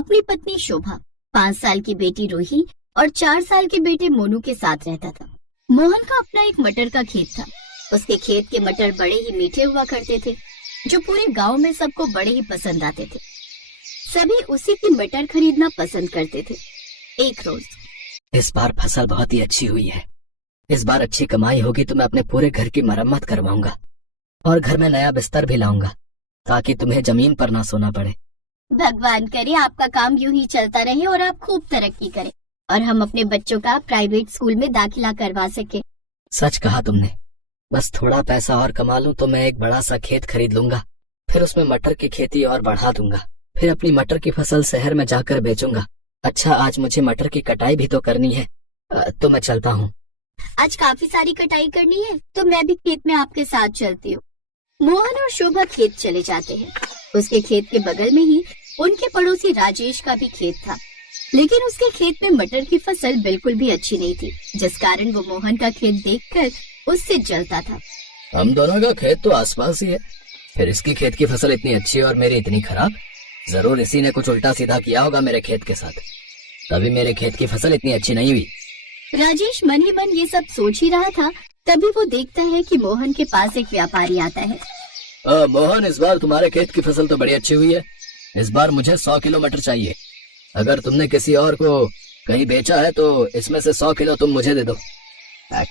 अपनी पत्नी शोभा, 5 साल की बेटी रूही और 4 साल के बेटे मोनू के साथ रहता था। मोहन का अपना एक मटर का खेत था। उसके खेत के मटर बड़े ही मीठे हुआ करते थे, जो पूरे गांव में सबको बड़े ही पसंद आते थे। सभी उसी की मटर खरीदना पसंद करते थे। एक रोज, इस बार फसल बहुत ही अच्छी हुई है। इस बार अच्छी कमाई होगी तो मैं अपने पूरे घर की मरम्मत करवाऊंगा और घर में नया बिस्तर भी लाऊंगा, ताकि तुम्हें जमीन पर ना सोना पड़े। भगवान करे आपका काम यूं ही चलता रहे और आप खूब तरक्की करें और हम अपने बच्चों का प्राइवेट स्कूल में दाखिला करवा सके। सच कहा तुमने। बस थोड़ा पैसा और कमा लूं तो मैं एक बड़ा सा खेत खरीद लूंगा, फिर उसमें मटर की खेती और बढ़ा दूंगा, फिर अपनी मटर की फसल शहर में जाकर बेचूंगा। अच्छा, आज मुझे मटर की कटाई भी तो करनी है, तो मैं चलता हूँ। आज काफी सारी कटाई करनी है तो मैं भी खेत में आपके साथ चलती हूँ। मोहन और शोभा खेत चले जाते हैं। उसके खेत के बगल में ही उनके पड़ोसी राजेश का भी खेत था, लेकिन उसके खेत में मटर की फसल बिल्कुल भी अच्छी नहीं थी, जिस कारण वो मोहन का खेत देखकर उससे जलता था। हम दोनों का खेत तो आसपास ही है, फिर इसकी खेत की फसल इतनी अच्छी और मेरी इतनी खराब। जरूर इसी ने कुछ उल्टा सीधा किया होगा मेरे खेत के साथ, तभी मेरे खेत की फसल इतनी अच्छी नहीं हुई। राजेश मन ही मन ये सब सोच ही रहा था, तभी वो देखता है कि मोहन के पास एक व्यापारी आता है। मोहन, इस बार तुम्हारे खेत की फसल तो बड़ी अच्छी हुई है। इस बार मुझे 100 किलो मटर चाहिए। अगर तुमने किसी और को कहीं बेचा है तो इसमें से 100 किलो तुम मुझे दे दो।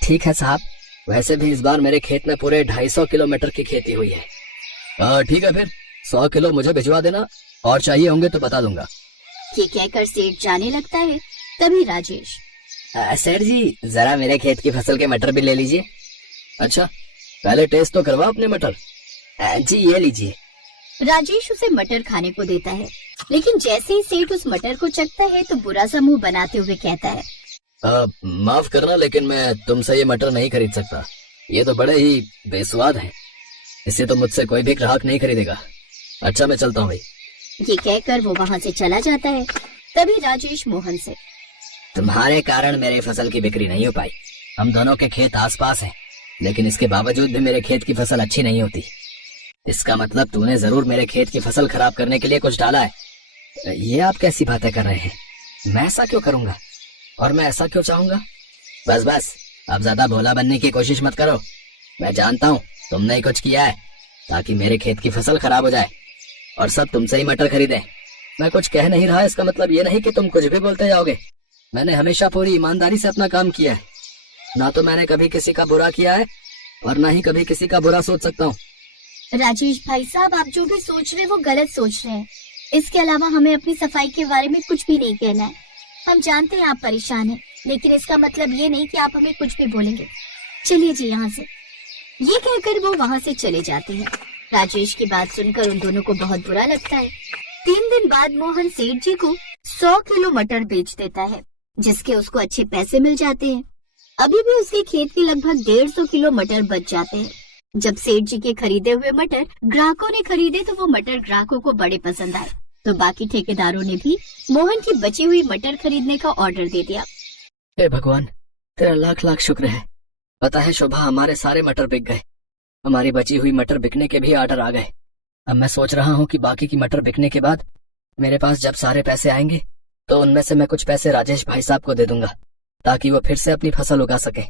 ठीक है साहब, वैसे भी इस बार मेरे खेत में पूरे 250 किलो मटर की खेती हुई है। ठीक है, फिर 100 किलो मुझे भिजवा देना, और चाहिए होंगे तो बता दूंगा। ये कहकर सेठ जाने लगता है। तभी राजेश, सेठ जी, जरा मेरे खेत की फसल के मटर भी ले लीजिए। अच्छा, पहले टेस्ट तो करवा अपने मटर। जी, ये लीजिए। राजेश उसे मटर खाने को देता है, लेकिन जैसे ही सेठ उस मटर को चखता है तो बुरा सा मुंह बनाते हुए कहता है, माफ करना, लेकिन मैं तुमसे ये मटर नहीं खरीद सकता। ये तो बड़े ही बेस्वाद है, इसे तो मुझसे कोई भी ग्राहक नहीं खरीदेगा। अच्छा, मैं चलता हूँ भाई। ये कहकर वो वहाँ से चला जाता है। तभी राजेश मोहन से, तुम्हारे कारण मेरी फसल की बिक्री नहीं हो पाई। हम दोनों के खेत आसपास हैं, लेकिन इसके बावजूद भी मेरे खेत की फसल अच्छी नहीं होती। इसका मतलब तूने जरूर मेरे खेत की फसल खराब करने के लिए कुछ डाला है। ये आप कैसी बातें कर रहे हैं? मैं ऐसा क्यों करूंगा, और मैं ऐसा क्यों चाहूंगा? बस बस, अब ज्यादा भोला बनने की कोशिश मत करो। मैं जानता हूँ तुमने ही कुछ किया है ताकि मेरे खेत की फसल खराब हो जाए और सब तुमसे ही मटर खरीदे। मैं कुछ कह नहीं रहा, इसका मतलब ये नहीं कि तुम कुछ भी बोलते जाओगे। मैंने हमेशा पूरी ईमानदारी से अपना काम किया है। ना तो मैंने कभी किसी का बुरा किया है और ना ही कभी किसी का बुरा सोच सकता हूँ। राजेश भाई साहब, आप जो भी सोच रहे हैं वो गलत सोच रहे हैं। इसके अलावा हमें अपनी सफाई के बारे में कुछ भी नहीं कहना है। हम जानते हैं आप परेशान हैं, लेकिन इसका मतलब ये नहीं कि आप हमें कुछ भी बोलेंगे। चलिए जी यहाँ से। ये कहकर वो वहाँ से चले जाते हैं। राजेश की बात सुनकर उन दोनों को बहुत बुरा लगता है। 3 दिन बाद मोहन सेठ जी को 100 किलो मटर बेच देता है, जिसके उसको अच्छे पैसे मिल जाते हैं। अभी भी उसके खेत के लगभग 150 किलो मटर बच जाते हैं। जब सेठ जी के खरीदे हुए मटर ग्राहकों ने खरीदे तो वो मटर ग्राहकों को बड़े पसंद आए, तो बाकी ठेकेदारों ने भी मोहन की बची हुई मटर खरीदने का ऑर्डर दे दिया। हे भगवान, तेरा लाख लाख शुक्र है। पता है शोभा, हमारे सारे मटर बिक गए। हमारी बची हुई मटर बिकने के भी ऑर्डर आ गए। अब मैं सोच रहा हूँ कि बाकी की मटर बिकने के बाद मेरे पास जब सारे पैसे आएंगे तो उनमें से मैं कुछ पैसे राजेश भाई साहब को दे दूंगा, ताकि वो फिर से अपनी फसल उगा सके।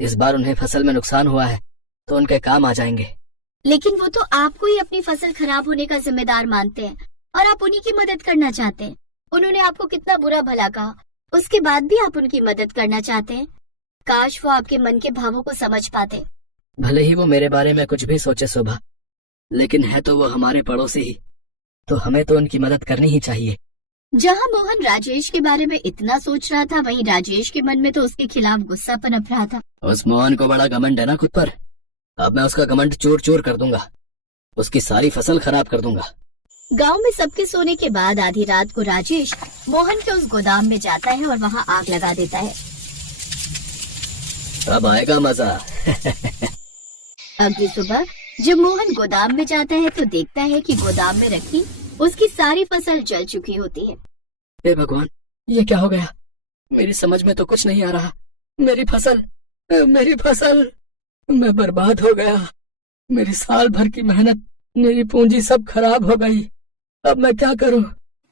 इस बार उन्हें फसल में नुकसान हुआ है तो उनके काम आ जाएंगे। लेकिन वो तो आपको ही अपनी फसल खराब होने का जिम्मेदार मानते हैं और आप उन्हीं की मदद करना चाहते हैं। उन्होंने आपको कितना बुरा भला कहा, उसके बाद भी आप उनकी मदद करना चाहते हैं। काश वो आपके मन के भावों को समझ पाते। भले ही वो मेरे बारे में कुछ भी सोचे शोभा, लेकिन है तो वो हमारे पड़ोसी ही, तो हमें तो उनकी मदद करनी ही चाहिए। जहाँ मोहन राजेश के बारे में इतना सोच रहा था, वहीं राजेश के मन में तो उसके खिलाफ गुस्सा पनप रहा था। उस मोहन को बड़ा घमंड है ना खुद पर। अब मैं उसका घमंड चूर चूर कर दूंगा, उसकी सारी फसल खराब कर दूंगा। गांव में सबके सोने के बाद आधी रात को राजेश मोहन के उस गोदाम में जाता है और वहाँ आग लगा देता है। अब आएगा मजा। अगली सुबह जब मोहन गोदाम में जाता है तो देखता है कि गोदाम में रखी उसकी सारी फसल जल चुकी होती है। हे भगवान, ये क्या हो गया? मेरी समझ में तो कुछ नहीं आ रहा। मेरी फसल, मैं बर्बाद हो गया। मेरी साल भर की मेहनत, मेरी पूंजी सब खराब हो गई। अब मैं क्या करूं?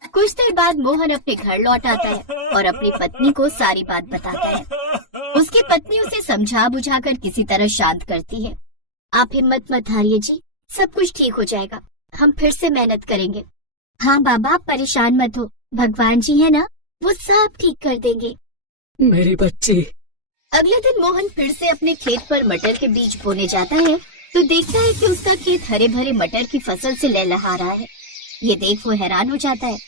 कुछ देर बाद मोहन अपने घर लौट आता है और अपनी पत्नी को सारी बात बताता है। उसकी पत्नी उसे समझा बुझाकर किसी तरह शांत करती है। आप हिम्मत मत हारिए जी, सब कुछ ठीक हो जाएगा, हम फिर से मेहनत करेंगे। हाँ बाबा, आप परेशान मत हो, भगवान जी है ना, वो सब ठीक कर देंगे। मेरी बच्ची। अगले दिन मोहन फिर से अपने खेत पर मटर के बीज बोने जाता है तो देखता है कि उसका खेत हरे भरे मटर की फसल से लहलहा रहा है। ये देख वो हैरान हो जाता है।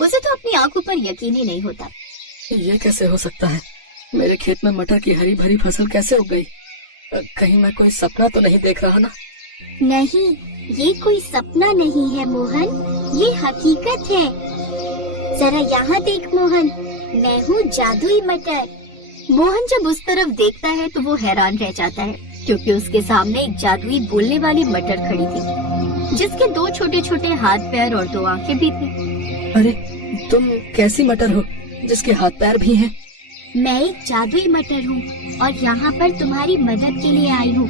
उसे तो अपनी आंखों पर यकीन ही नहीं होता। ये कैसे हो सकता है? मेरे खेत में मटर की हरी भरी फसल कैसे उग गई? कहीं मैं कोई सपना तो नहीं देख रहा ना? नहीं, ये कोई सपना नहीं है मोहन, ये हकीकत है। जरा यहाँ देख मोहन, मैं हूँ जादुई मटर। मोहन जब उस तरफ देखता है तो वो हैरान रह जाता है, क्योंकि उसके सामने एक जादुई बोलने वाली मटर खड़ी थी, जिसके 2 छोटे छोटे हाथ पैर और 2 आंखें भी थी। अरे तुम कैसी मटर हो जिसके हाथ पैर भी हैं? मैं एक जादुई मटर हूँ और यहाँ पर तुम्हारी मदद के लिए आई हूँ।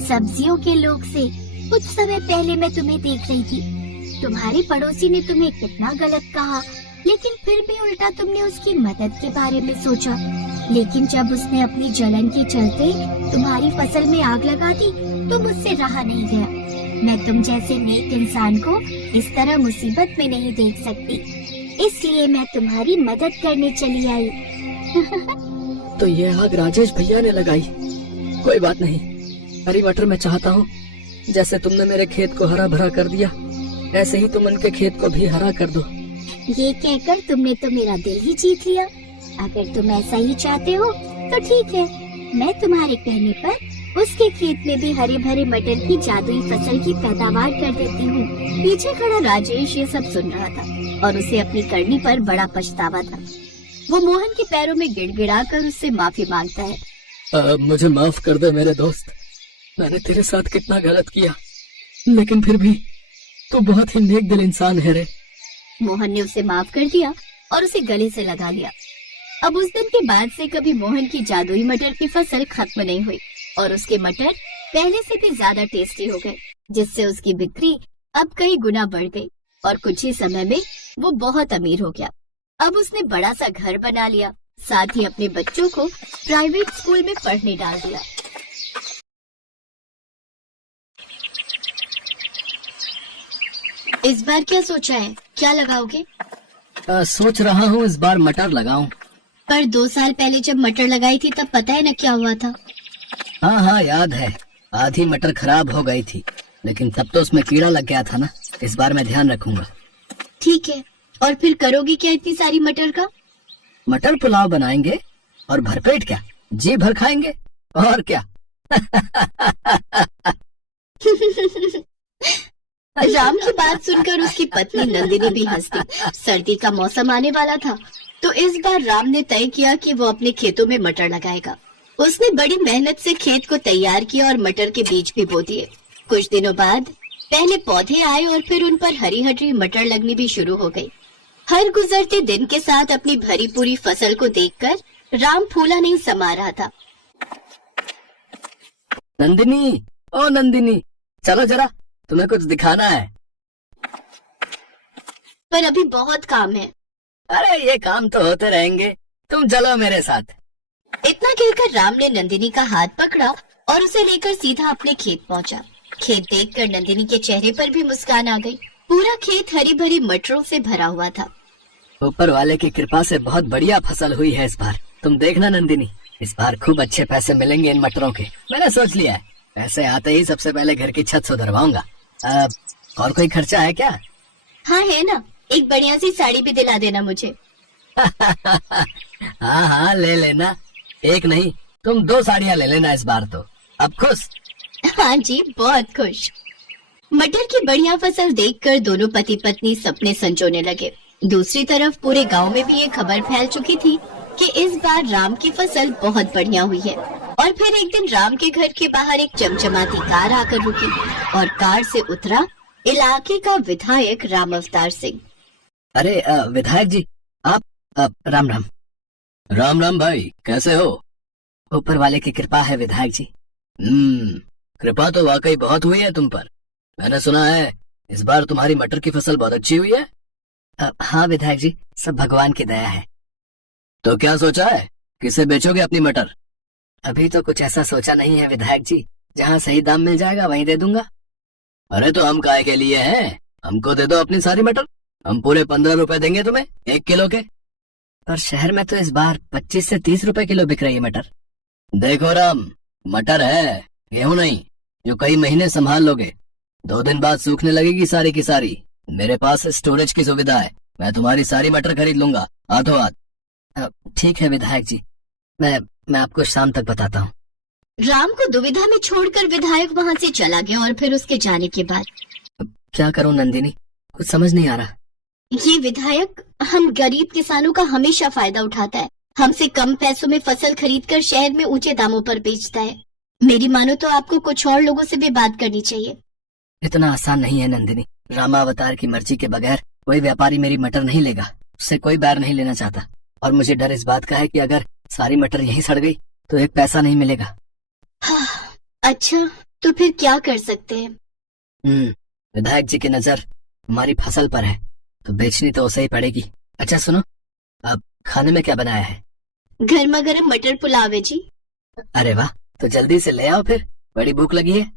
सब्जियों के लोग से कुछ समय पहले मैं तुम्हें देख रही थी। तुम्हारे पड़ोसी ने तुम्हें कितना गलत कहा, लेकिन फिर भी उल्टा तुमने उसकी मदद के बारे में सोचा। लेकिन जब उसने अपनी जलन के चलते तुम्हारी फसल में आग लगा दी तो मुझसे रहा नहीं गया। मैं तुम जैसे नेक इंसान को इस तरह मुसीबत में नहीं देख सकती, इसलिए मैं तुम्हारी मदद करने चली आई। तो ये आग राजेश भैया ने लगाई। कोई बात नहीं, हरी मटर मैं चाहता हूँ जैसे तुमने मेरे खेत को हरा भरा कर दिया, ऐसे ही तुम उनके खेत को भी हरा कर दो। ये कहकर तुमने तो मेरा दिल ही जीत लिया। अगर तुम ऐसा ही चाहते हो तो ठीक है, मैं तुम्हारे कहने पर उसके खेत में भी हरे भरे मटर की जादुई फसल की पैदावार कर देती हूँ। पीछे खड़ा राजेश ये सब सुन रहा था और उसे अपनी करनी पर बड़ा पछतावा था। वो मोहन के पैरों में गिड़गिड़ाकर उससे माफी मांगता है। मुझे माफ कर दे मेरे दोस्त, मैंने तेरे साथ कितना गलत किया, लेकिन फिर भी तू बहुत ही नेक दिल इंसान है रे। मोहन ने उसे माफ कर दिया और उसे गले से लगा लिया। अब उस दिन के बाद से कभी मोहन की जादुई मटर की फसल खत्म नहीं हुई और उसके मटर पहले से भी ज्यादा टेस्टी हो गए, जिससे उसकी बिक्री अब कई गुना बढ़ गई और कुछ ही समय में वो बहुत अमीर हो गया। अब उसने बड़ा सा घर बना लिया, साथ ही अपने बच्चों को प्राइवेट स्कूल में पढ़ने डाल दिया। इस बार क्या सोचा है, क्या लगाओगे? सोच रहा हूँ इस बार मटर लगाऊं। पर 2 साल पहले जब मटर लगाई थी तब पता है न क्या हुआ था? हाँ हाँ याद है, आधी मटर खराब हो गई थी, लेकिन तब तो उसमें कीड़ा लग गया था ना। इस बार मैं ध्यान रखूंगा। ठीक है, और फिर करोगे क्या इतनी सारी मटर का? मटर पुलाव बनाएंगे और भरपेट क्या, जी भर खाएंगे और क्या। राम की बात सुनकर उसकी पत्नी नंदिनी भी हंसती। सर्दी का मौसम आने वाला था तो इस बार राम ने तय किया कि वो अपने खेतों में मटर लगाएगा। उसने बड़ी मेहनत से खेत को तैयार किया और मटर के बीज भी बो दिए। कुछ दिनों बाद पहले पौधे आए और फिर उन पर हरी हरी मटर लगनी भी शुरू हो गई। हर गुजरते दिन के साथ अपनी भरी पूरी फसल को देखकर राम फूला नहीं समा रहा था। नंदिनी, ओ नंदिनी, चलो जरा, तुम्हें कुछ दिखाना है। पर अभी बहुत काम है। अरे ये काम तो होते रहेंगे, तुम चलो मेरे साथ। इतना कहकर राम ने नंदिनी का हाथ पकड़ा और उसे लेकर सीधा अपने खेत पहुंचा। खेत देखकर नंदिनी के चेहरे पर भी मुस्कान आ गई। पूरा खेत हरी भरी मटरों से भरा हुआ था। ऊपर वाले की कृपा से बहुत बढ़िया फसल हुई है इस बार। तुम देखना नंदिनी, इस बार खूब अच्छे पैसे मिलेंगे इन मटरों के। मैंने सोच लिया है, पैसे आते ही सबसे पहले घर की छत सुधरवाऊंगा। और कोई खर्चा है क्या? हाँ है ना, एक बढ़िया सी साड़ी भी दिला देना मुझे। हाँ हाँ ले लेना, एक नहीं तुम 2 साड़ियाँ ले लेना इस बार तो। अब खुश? हाँ जी, बहुत खुश। मटर की बढ़िया फसल देखकर दोनों पति पत्नी सपने संजोने लगे। दूसरी तरफ पूरे गांव में भी ये खबर फैल चुकी थी कि इस बार राम की फसल बहुत बढ़िया हुई है। और फिर एक दिन राम के घर के बाहर एक चमचमाती कार आकर रुकी और कार से उतरा इलाके का विधायक राम अवतार सिंह। अरे विधायक जी, आप राम राम। राम राम भाई, कैसे हो? ऊपर वाले की कृपा है विधायक जी। कृपा तो वाकई बहुत हुई है तुम पर। मैंने सुना है इस बार तुम्हारी मटर की फसल बहुत अच्छी हुई है। हाँ विधायक जी, सब भगवान की दया है। तो क्या सोचा है, किसे बेचोगे अपनी मटर? अभी तो कुछ ऐसा सोचा नहीं है विधायक जी, जहाँ सही दाम मिल जाएगा वहीं दे दूंगा। अरे तो हम काय के लिए हैं, हमको दे दो अपनी सारी मटर, हम पूरे 15 रुपए देंगे तुम्हें 1 किलो के। पर शहर में तो इस बार 25 से 30 रुपए किलो बिक रही है मटर। देखो राम, मटर है, गेहूं नहीं, जो कई महीने संभाल लोगे। 2 दिन बाद सूखने लगेगी सारी की सारी। मेरे पास स्टोरेज की सुविधा है, मैं तुम्हारी सारी मटर खरीद लूंगा हाथों हाथ। ठीक है विधायक जी, मैं आपको शाम तक बताता हूँ। राम को दुविधा में छोड़कर विधायक वहाँ से चला गया और फिर उसके जाने के बाद क्या करूँ नंदिनी, कुछ समझ नहीं आ रहा। ये विधायक हम गरीब किसानों का हमेशा फायदा उठाता है, हमसे कम पैसों में फसल खरीदकर शहर में ऊंचे दामों पर बेचता है। मेरी मानो तो आपको कुछ और लोगों से भी बात करनी चाहिए। इतना आसान नहीं है नंदिनी, रामावतार की मर्जी के बगैर कोई व्यापारी मेरी मटर नहीं लेगा, उससे कोई बैर नहीं लेना चाहता। और मुझे डर इस बात का है कि अगर सारी मटर यहीं सड़ गई तो 1 पैसा नहीं मिलेगा। अच्छा, तो फिर क्या कर सकते हैं? विधायक जी की नजर हमारी फसल पर है, तो बेचनी तो उसे ही पड़ेगी। अच्छा सुनो, अब खाने में क्या बनाया है? गर्मा गर्म मटर पुलाव है जी। अरे वाह, तो जल्दी से ले आओ फिर, बड़ी भूख लगी है।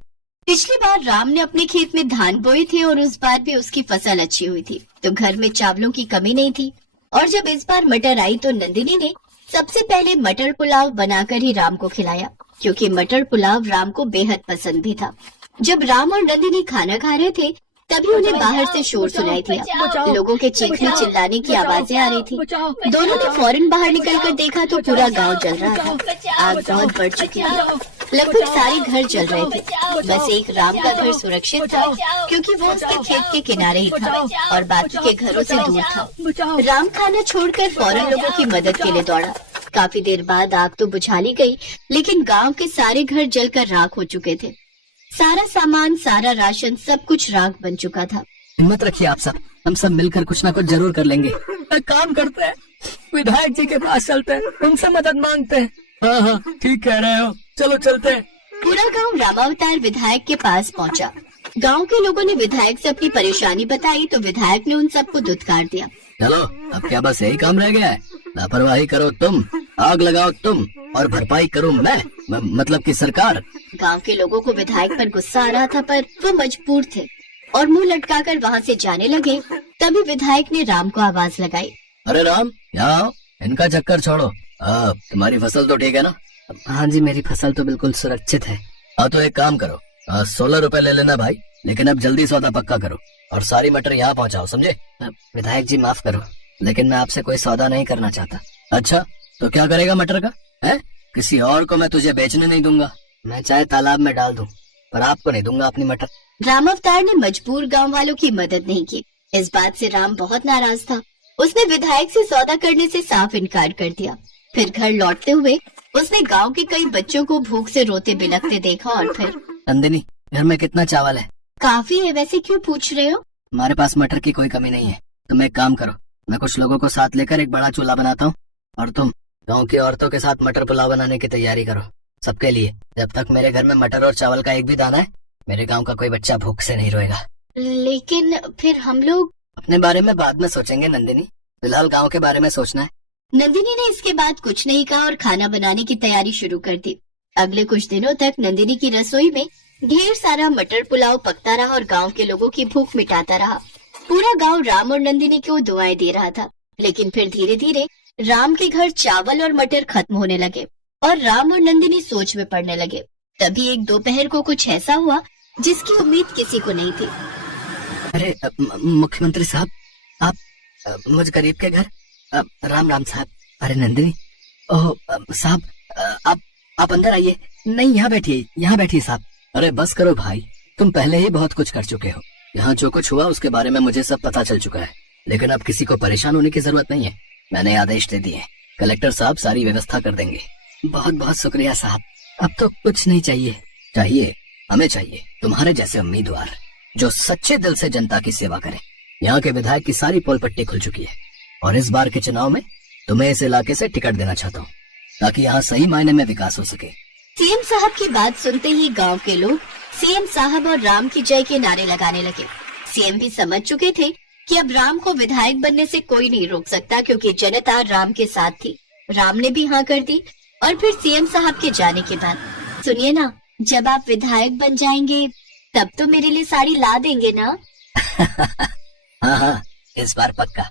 पिछली बार राम ने अपने खेत में धान बोए थे और उस बार भी उसकी फसल अच्छी हुई थी, तो घर में चावलों की कमी नहीं थी। और जब इस बार मटर आई तो नंदिनी ने सबसे पहले मटर पुलाव बनाकर ही राम को खिलाया, क्योंकि मटर पुलाव राम को बेहद पसंद भी था। जब राम और नंदिनी खाना खा रहे थे तभी उन्हें बाहर से शोर सुनाई दिया। लोगों के चीखने चिल्लाने की आवाजें आ रही थी। दोनों ने फौरन बाहर निकलकर देखा तो पूरा गांव जल रहा था। आग बहुत बढ़ चुकी थी, लगभग सारे घर जल रहे थे। बस एक राम का घर सुरक्षित था, क्योंकि वो उसके खेत के किनारे ही था और बाकी के घरों से दूर था। राम खाना छोड़कर फौरन लोगों की मदद के लिए दौड़ा। काफी देर बाद आग तो बुझा ली गई, लेकिन गांव के सारे घर जलकर राख हो चुके थे। सारा सामान, सारा राशन, सब कुछ राख बन चुका था। हिम्मत रखिए आप सब, हम सब मिलकर कुछ ना कुछ जरूर कर लेंगे। एक काम करते हैं, विधायक जी के पास चलते हैं, उनसे मदद मांगते हैं। हाँ, ठीक कह रहे हो, चलो चलते हैं। पूरा गांव रामावतार विधायक के पास पहुंचा। गांव के लोगों ने विधायक से अपनी परेशानी बताई तो विधायक ने उन सबको धुतकार दिया। चलो, अब क्या बस यही काम रह गया है? लापरवाही करो तुम, आग लगाओ तुम, और भरपाई करूँ मैं, मतलब कि सरकार। गांव के लोगों को विधायक पर गुस्सा आ रहा था, पर वो मजबूर थे और मुंह लटकाकर वहां से जाने लगे। तभी विधायक ने राम को आवाज लगाई। अरे राम, यहाँ आओ, इनका चक्कर छोड़ो। तुम्हारी फसल तो ठीक है ना? हाँ जी, मेरी फसल तो बिल्कुल सुरक्षित है। हाँ तो एक काम करो, 16 रुपए ले लेना भाई, लेकिन अब जल्दी सौदा पक्का करो और सारी मटर यहाँ पहुँचाओ, समझे? विधायक जी माफ करो, लेकिन मैं आपसे कोई सौदा नहीं करना चाहता। अच्छा, तो क्या करेगा मटर का? है किसी और को मैं तुझे बेचने नहीं दूंगा। मैं चाहे तालाब में डाल दूं, पर आपको नहीं दूंगा अपनी मटर। रामावतार ने मजबूर गांव वालों की मदद नहीं की। इस बात से राम बहुत नाराज था। उसने विधायक से सौदा करने से साफ इनकार कर दिया। फिर घर लौटते हुए उसने गांव के कई बच्चों को भूख से रोते बिलखते देखा और फिर, नंदिनी, घर में कितना चावल है? काफी है, वैसे क्यों पूछ रहे हो? हमारे पास मटर की कोई कमी नहीं है। तुम एक काम करो, मैं कुछ लोगों को साथ लेकर एक बड़ा चूल्हा बनाता हूँ और तुम गांव की औरतों के साथ मटर पुलाव बनाने की तैयारी करो, सबके लिए। जब तक मेरे घर में मटर और चावल का एक भी दाना है, मेरे गांव का कोई बच्चा भूख से नहीं रोएगा। लेकिन फिर हम लोग अपने बारे में बाद में सोचेंगे नंदिनी, फिलहाल गांव के बारे में सोचना है। नंदिनी ने इसके बाद कुछ नहीं कहा और खाना बनाने की तैयारी शुरू कर दी। अगले कुछ दिनों तक नंदिनी की रसोई में ढेर सारा मटर पुलाव पकता रहा और गांव के लोगों की भूख मिटाता रहा। पूरा गांव राम और नंदिनी को दुआएं दे रहा था। लेकिन फिर धीरे धीरे राम के घर चावल और मटर खत्म होने लगे और राम और नंदिनी सोच में पड़ने लगे। तभी एक दोपहर को कुछ ऐसा हुआ जिसकी उम्मीद किसी को नहीं थी। अरे मुख्यमंत्री साहब, आप मुझ गरीब के घर। राम राम साहब। अरे नंदिनी, ओह साहब, आप अंदर आइए। नहीं, यहाँ बैठिए साहब। अरे बस करो भाई, तुम पहले ही बहुत कुछ कर चुके हो। यहाँ जो कुछ हुआ उसके बारे में मुझे सब पता चल चुका है, लेकिन अब किसी को परेशान होने की जरूरत नहीं है। मैंने आदेश दे दिए, कलेक्टर साहब सारी व्यवस्था कर देंगे। बहुत बहुत शुक्रिया साहब, अब तो कुछ नहीं चाहिए। हमें चाहिए तुम्हारे जैसे उम्मीदवार जो सच्चे दिल से जनता की सेवा करें। यहाँ के विधायक की सारी पोल पट्टी खुल चुकी है और इस बार के चुनाव में तुम्हें इस इलाके से टिकट देना चाहता हूँ, ताकि यहाँ सही मायने में विकास हो सके। सीएम साहब की बात सुनते ही गांव के लोग सीएम साहब और राम की जय के नारे लगाने लगे। सीएम भी समझ चुके थे कि अब राम को विधायक बनने से कोई नहीं रोक सकता, क्योंकि जनता राम के साथ थी। राम ने भी हाँ कर दी। और फिर सीएम साहब के जाने के बाद, सुनिए ना, जब आप विधायक बन जाएंगे तब तो मेरे लिए साड़ी ला देंगे ना? हाँ हाँ, इस बार पक्का।